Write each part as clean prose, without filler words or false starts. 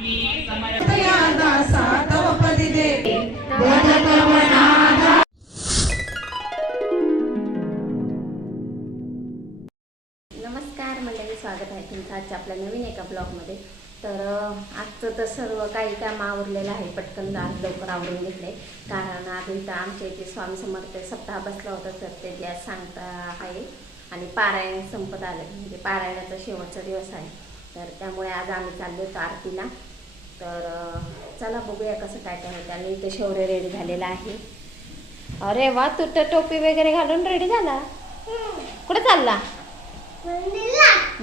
नमस्कार मंडळी, स्वागत आहे तुमचं आजच्या आपल्या नवीन एका ब्लॉगमध्ये. तर आजचं तर सर्व काही काम आवरलेलं आहे. पटकन आज लवकर आवरून घेतले, कारण आज इथं आमच्या इथे स्वामी समर्थ सप्ताह बसला होता, तर ते आज सांगता आहे आणि पारायण संपत आलं, म्हणजे पारायणाचा शेवटचा दिवस आहे. तर त्यामुळे आज आम्ही चाललो होतो आरतीला. तर चला बघूया कसं काय काय होतं. आणि इथं शौर्य रेडी झालेला आहे. अरे वा, तू तर टोपी वगैरे घालून रेडी झाला. कुठे चालला?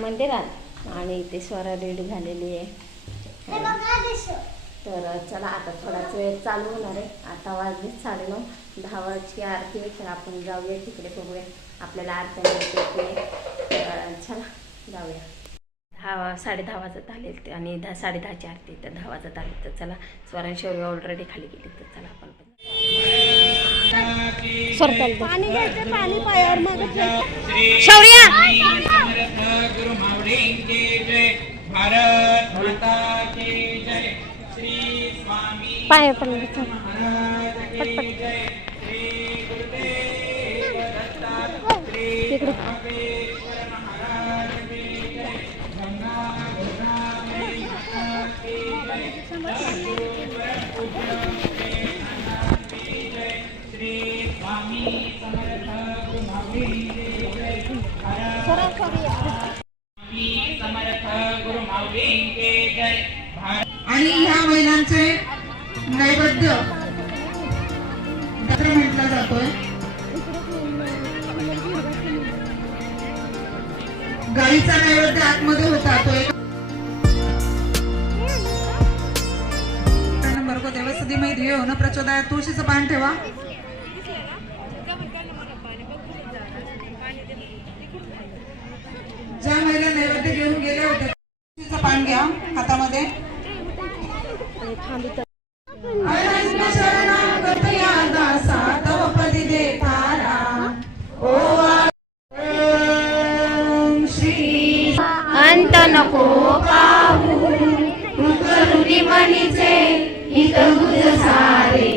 मंदिरात. आणि इथे स्वरा रेडी झालेली आहे. तर चला आता थोडाच वेळ चालू होणार आहे. आता वाजले 9:30, 10 वाजची आरती. तर आपण जाऊया तिकडे, बघूया आपल्याला आरती मिळते. चला जाऊया. 10:30 वाजत आले आणि 10:30ची आरती, तर 10 वाजत आले. तर चला, स्वरा शौर्य ऑलरेडी खाली गेली. तर चला आपण पाणी घ्यायचं, पाणी पायावर मागं. शौर्य गुरु माऊलींची जय, भारत माता की जय, श्री स्वामी पाय पडलं महाराज की जय, श्री गुरुदेव दत्त, श्री रामेश्वर महाराज की जय, गंगा गोदावरी माता की जय, श्री स्वामी समर्थ गुरु माऊलींची जय, समर्थ गुरु माऊलींची जय. आणि ह्या महिलांचे नैवेद्य म्हटला जातोय. गाईचा नैवेद्य आतमध्ये होता. तो नंबर को देवसदी मै ध्येय होणं प्रचोदयात तुळशीचं पान ठेवा. ज्या महिला नैवेद्य घेऊन गेल्या होत्या तुळशीचं पान घ्या हातामध्ये. अंत नको पाहू करुणी मनीचे हित गुज सारे,